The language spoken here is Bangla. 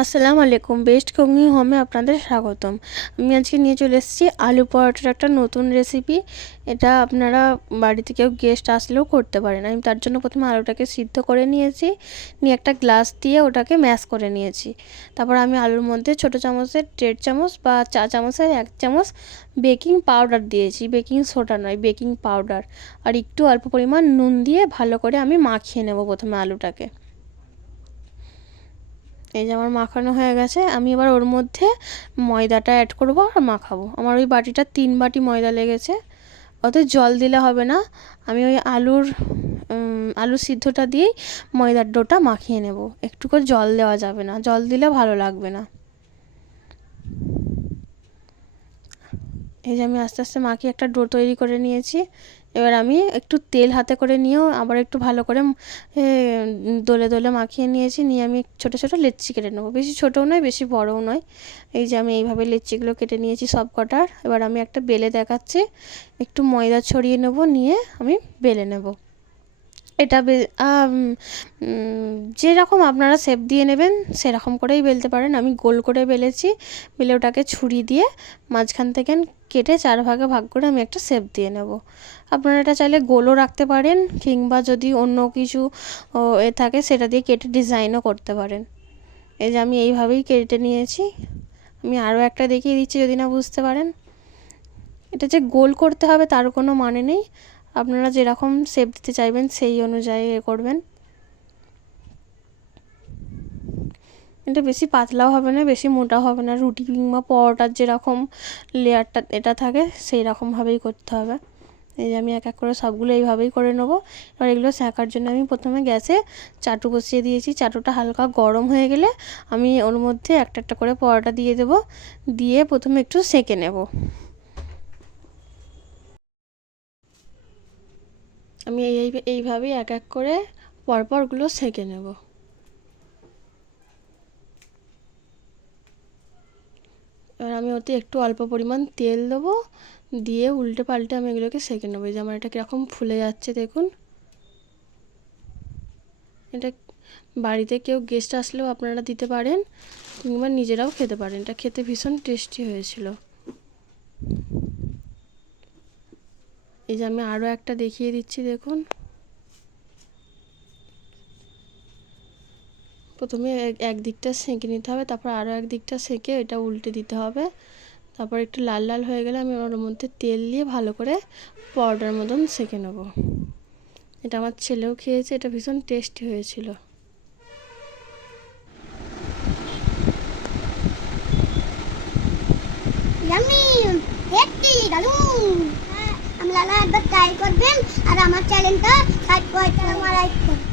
আসসালামু আলাইকুম, বেস্ট কুকিং হোমে আপনাদের স্বাগতম। আমি আজকে নিয়ে চলে এসেছি আলু পরোটার একটা নতুন রেসিপি। এটা আপনারা বাড়িতে কেউ গেস্ট আসলেও করতে পারেন। আমি তার জন্য প্রথমে আলুটাকে সিদ্ধ করে নিয়েছি, নিয়ে একটা গ্লাস দিয়ে ওটাকে ম্যাশ করে নিয়েছি। তারপর আমি আলুর মধ্যে ছোটো চামচের 1.5 চামচ বা চা চামচের 1 চামচ বেকিং পাউডার দিয়েছি, বেকিং সোডা নয়, বেকিং পাউডার। আর একটু অল্প পরিমাণ নুন দিয়ে ভালো করে আমি মাখিয়ে নেব প্রথমে আলুটাকে। এই যে আমার মাখানো হয়ে গেছে, আমি এবার ওর মধ্যে ময়দাটা অ্যাড করবো আর মাখাবো। আমার ওই বাটিটা 3 বাটি ময়দা লেগেছে, অত জল দিলে হবে না। আমি ওই আলু সিদ্ধটা দিয়েই ময়দার ডোটা মাখিয়ে নেব, একটু করে জল দেওয়া যাবে না, জল দিলে ভালো লাগবে না। এই যে আমি আস্তে আস্তে মাখিয়ে একটা ডো তৈরি করে নিয়েছি। এবার আমি একটু তেল হাতে করে নিয়েও আবার একটু ভালো করে দোলে দোলে মাখিয়ে নিয়েছি। নিয়ে আমি ছোটো ছোটো লেচি কেটে নেবো, বেশি ছোটও নয় বেশি বড়ও নয়। এই যে আমি এইভাবে লেচিগুলো কেটে নিয়েছি সব কটার। এবার আমি একটা বেলে দেখাচ্ছি, একটু ময়দা ছড়িয়ে নেব, নিয়ে আমি বেলে নেব। এটা যেরকম আপনারা শেপ দিয়ে নেবেন সেরকম করেই বেলতে পারেন। আমি গোল করে বেলেছি, বেলে ওটাকে ছুরি দিয়ে মাঝখান থেকে কেটে 4 ভাগে ভাগ করে আমি একটা শেপ দিয়ে নেব। আপনারা এটা চাইলে গোলও রাখতে পারেন, কিংবা যদি অন্য কিছু থাকে সেটা দিয়ে কেটে ডিজাইনও করতে পারেন। এই যে আমি এইভাবেই কেটে নিয়েছি। আমি আরও একটা দেখিয়ে দিচ্ছি যদি না বুঝতে পারেন। এটা যে গোল করতে হবে তার কোনো মানে নেই, আপনারা যেরকম শেপ দিতে চাইবেন সেই অনুযায়ী করবেন। এটা বেশি পাতলাও হবে না বেশি মোটাও হবে না, রুটি কিংবা পরোটার যেরকম লেয়ারটা এটা থাকে সেই রকমভাবেই করতে হবে। এই যে আমি এক এক করে সবগুলো এইভাবেই করে নেবো। এবার এগুলো সেঁকার জন্য আমি প্রথমে গ্যাসে চাটু বসিয়ে দিয়েছি। চাটুটা হালকা গরম হয়ে গেলে আমি ওর মধ্যে একটা একটা করে পরোটা দিয়ে দেবো, দিয়ে প্রথমে একটু সেঁকে নেব। আমি এইভাবেই এক এক করে পরপরগুলো সেঁকে নেব। এবার আমি ওতে একটু অল্প পরিমাণ তেল দেবো, দিয়ে উল্টে পাল্টে আমি এগুলোকে সেঁকে নেবো। এই যে আমার এটা কীরকম ফুলে যাচ্ছে দেখুন। এটা বাড়িতে কেউ গেস্ট আসলেও আপনারা দিতে পারেন, কিংবা নিজেরাও খেতে পারেন। এটা খেতে ভীষণ টেস্টি হয়েছিল। এই যে আমি আরও একটা দেখিয়ে দিচ্ছি দেখুন। প্রথমে এক দিকটা সেঁকে নিতে হবে, তারপর আরও এক দিকটা সেঁকে এটা উল্টে দিতে হবে। তারপর একটু লাল লাল হয়ে গেলে আমি ওর মধ্যে তেল দিয়ে ভালো করে পরোটার মতন সেঁকে নেব। এটা আমার ছেলেও খেয়েছে, এটা ভীষণ টেস্টি হয়েছিল। আপনারা একবার ট্রাই করবেন আর আমার চ্যানেলটা সাবস্ক্রাইব করবেন।